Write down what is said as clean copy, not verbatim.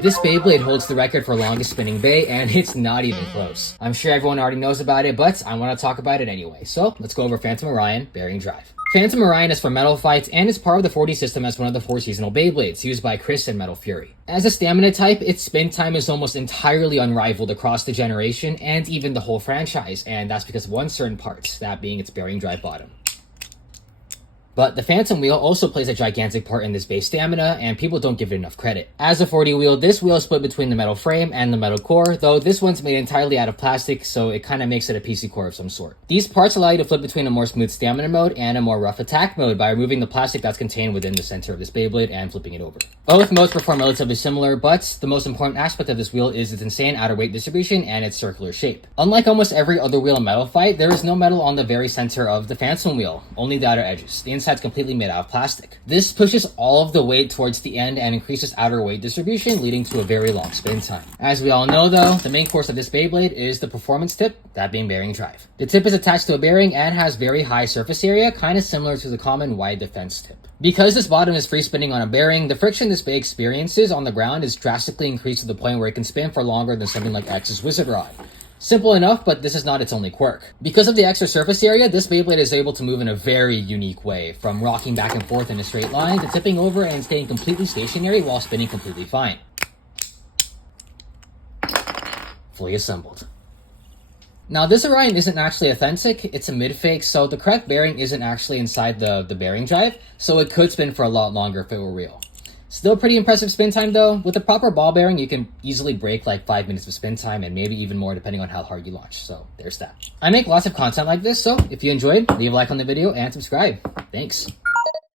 This Beyblade holds the record for longest spinning bay, and it's not even close. I'm sure everyone already knows about it, but I want to talk about it anyway. So let's go over Phantom Orion Bearing Drive. Phantom Orion is for Metal Fight and is part of the 4D system as one of the 4 seasonal Beyblades used by Chris and Metal Fury. As a stamina type, its spin time is almost entirely unrivaled across the generation and even the whole franchise, and that's because of one certain part, that being its bearing drive bottom. But the Phantom wheel also plays a gigantic part in this base stamina, and people don't give it enough credit. As a 4D wheel, this wheel is split between the metal frame and the metal core, though this one's made entirely out of plastic, so it kind of makes it a PC core of some sort. These parts allow you to flip between a more smooth stamina mode and a more rough attack mode by removing the plastic that's contained within the center of this Beyblade and flipping it over. Both modes perform relatively similar, but the most important aspect of this wheel is its insane outer weight distribution and its circular shape. Unlike almost every other wheel in Metal Fight, there is no metal on the very center of the Phantom wheel, only the outer edges. The inside's completely made out of plastic. This pushes all of the weight towards the end and increases outer weight distribution, leading to a very long spin time. As we all know though, the main course of this Beyblade is the performance tip, that being bearing drive. The tip is attached to a bearing and has very high surface area, kind of similar to the common wide defense tip. Because this bottom is free spinning on a bearing, the friction this bay experiences on the ground is drastically increased to the point where it can spin for longer than something like X's Wizard Rod. Simple enough, but this is not its only quirk. Because of the extra surface area, this Beyblade is able to move in a very unique way, from rocking back and forth in a straight line to tipping over and staying completely stationary while spinning completely fine. Fully assembled. Now, this Orion isn't actually authentic, it's a mid-fake, so the correct bearing isn't actually inside the bearing drive, so it could spin for a lot longer if it were real. Still pretty impressive spin time though. With a proper ball bearing, you can easily break like 5 minutes of spin time and maybe even more depending on how hard you launch, so there's that. I make lots of content like this, so if you enjoyed, leave a like on the video and subscribe. Thanks.